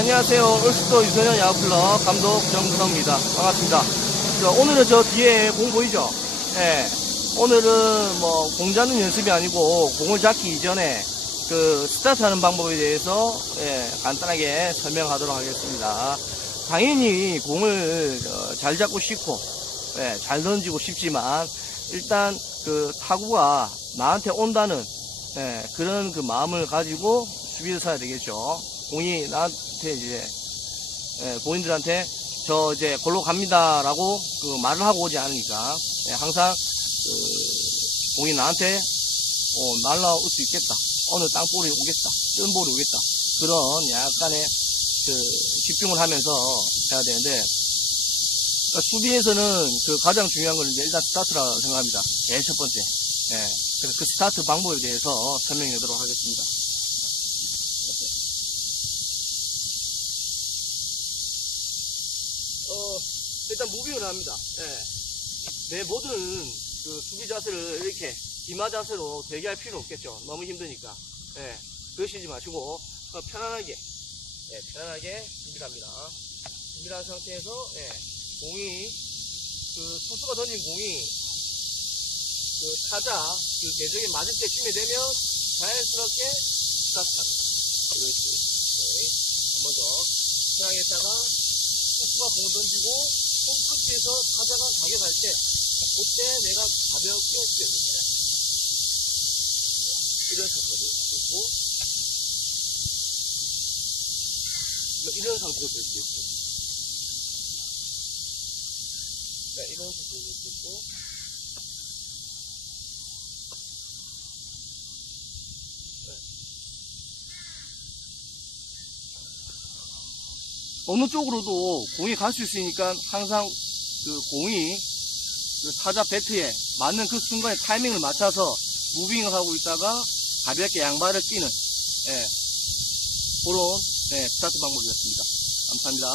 안녕하세요. 올스도 유소년 야구클럽 감독 정구성입니다. 반갑습니다. 자, 오늘은 저 뒤에 공 보이죠? 예. 오늘은 뭐, 공 잡는 연습이 아니고, 공을 잡기 이전에 그 스타트 하는 방법에 대해서, 예, 간단하게 설명하도록 하겠습니다. 당연히 공을 어, 잘 잡고 싶고, 예, 잘 던지고 싶지만, 일단 그 타구가 나한테 온다는, 예, 그런 그 마음을 가지고 수비를 써야 되겠죠. 공이 나한테 이제 예, 본인들한테 저 이제 골로 갑니다라고 그 말을 하고 오지 않으니까 예, 항상 그 공이 나한테 어, 날라올 수 있겠다. 어느 땅볼이 오겠다. 뜬 볼이 오겠다. 그런 약간의 그 집중을 하면서 해야 되는데 그러니까 수비에서는 그 가장 중요한 건 이제 일단 스타트라 생각합니다. 제일 첫 번째. 예. 그래서 그 스타트 방법에 대해서 설명해 드리도록 하겠습니다. 어, 일단 무빙을 합니다. 예. 내 모든 그 수비 자세를 이렇게 기마 자세로 되게 할 필요는 없겠죠. 너무 힘드니까. 예. 그러시지 마시고, 어, 편안하게, 예, 편안하게 준비를 합니다. 준비를 한 상태에서, 예, 공이, 그 투수가 던진 공이, 그 타자, 그 대적에 맞을 때쯤에 되면 자연스럽게 스타트합니다. 그렇지. 네. 한번 더. 편하게 했다가, 투수가 공을 던지고 홈프로치에서 타자가 자격할 때 그때 내가 가볍게 뛰어들 거야. 이런 상태로 있고 이런 수 있고 네, 이런 수 있고 어느 쪽으로도 공이 갈 수 있으니까 항상 그 공이 그 타자 배트에 맞는 그 순간에 타이밍을 맞춰서 무빙을 하고 있다가 가볍게 양발을 뛰는 예, 그런 예, 스타트 방법이었습니다. 감사합니다.